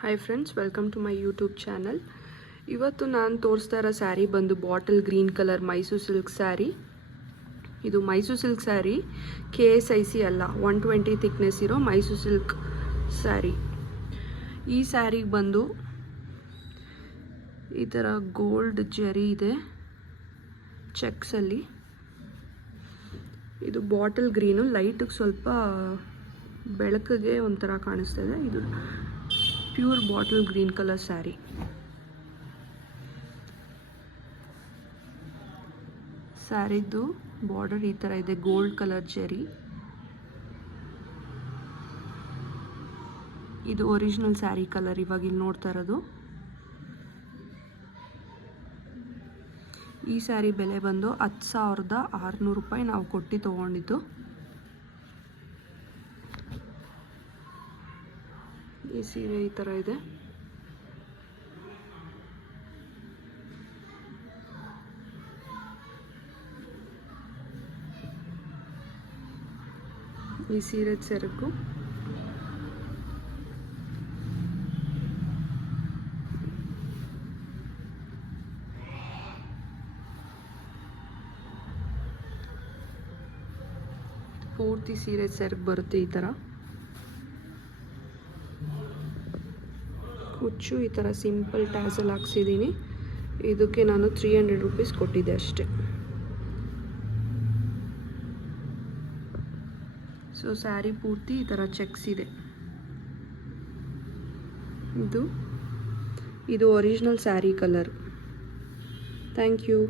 Hi friends, welcome to my YouTube channel. ಇವತ್ತು ನಾನು ತೋರಿಸ್ತಾ ಇರೋ ಸ್ಯಾರಿ ಬಂದು bottle green colour Mysore silk sari. ಇದು ಮೈಸೂರು ಸಿಲ್ಕ್ ಸ್ಯಾರಿ, KSIC ಅಲ್ಲ, 120 ಥಿಕ್ನೆಸ್ ಇರೋ ಮೈಸೂರು ಸಿಲ್ಕ್ ಸ್ಯಾರಿ. ಈ ಸ್ಯಾರಿಗೆ ಬಂದು ಈ ಥರ ಗೋಲ್ಡ್ ಜರಿ ಇದೆ ಚೆಕ್ಸಲ್ಲಿ. ಇದು ಬಾಟಲ್ ಗ್ರೀನು, ಲೈಟಿಗೆ ಸ್ವಲ್ಪ ಬೆಳಕಿಗೆ ಒಂಥರ ಕಾಣಿಸ್ತಾ ಇದೆ. ಇದು pure bottle green colour sari. ಸ್ಯಾರಿದು ಬಾರ್ಡರ್ ಈ ಥರ ಇದೆ, ಗೋಲ್ಡ್ ಕಲರ್ ಜರಿ. ಇದು ಒರಿಜಿನಲ್ ಸ್ಯಾರಿ ಕಲರ್ ಇವಾಗ ಇಲ್ಲಿ ನೋಡ್ತಾ ಇರೋದು. ಈ ಸ್ಯಾರಿ ಬೆಲೆ ಬಂದು 10,600 ರೂಪಾಯಿ ನಾವು ಕೊಟ್ಟು ತೊಗೊಂಡಿದ್ದು. ಈ ಸೀರೆ ಈ ಥರ ಇದೆ. ಈ ಸೀರೆ ಸೆರಗು ಪೂರ್ತಿ ಸೀರೆ ಸೆರಗು ಬರುತ್ತೆ ಈ ಥರ. ಕುಚ್ಚು ಈ ಥರ ಸಿಂಪಲ್ ಟ್ಯಾಸಲ್ ಹಾಕ್ಸಿದ್ದೀನಿ. ಇದಕ್ಕೆ ನಾನು 300 ರೂಪೀಸ್ ಕೊಟ್ಟಿದ್ದೆ ಅಷ್ಟೆ. ಸೊ ಸ್ಯಾರಿ ಪೂರ್ತಿ ಈ ಥರ ಚೆಕ್ಸ್ ಇದೆ. ಇದು original sari colour. Thank you.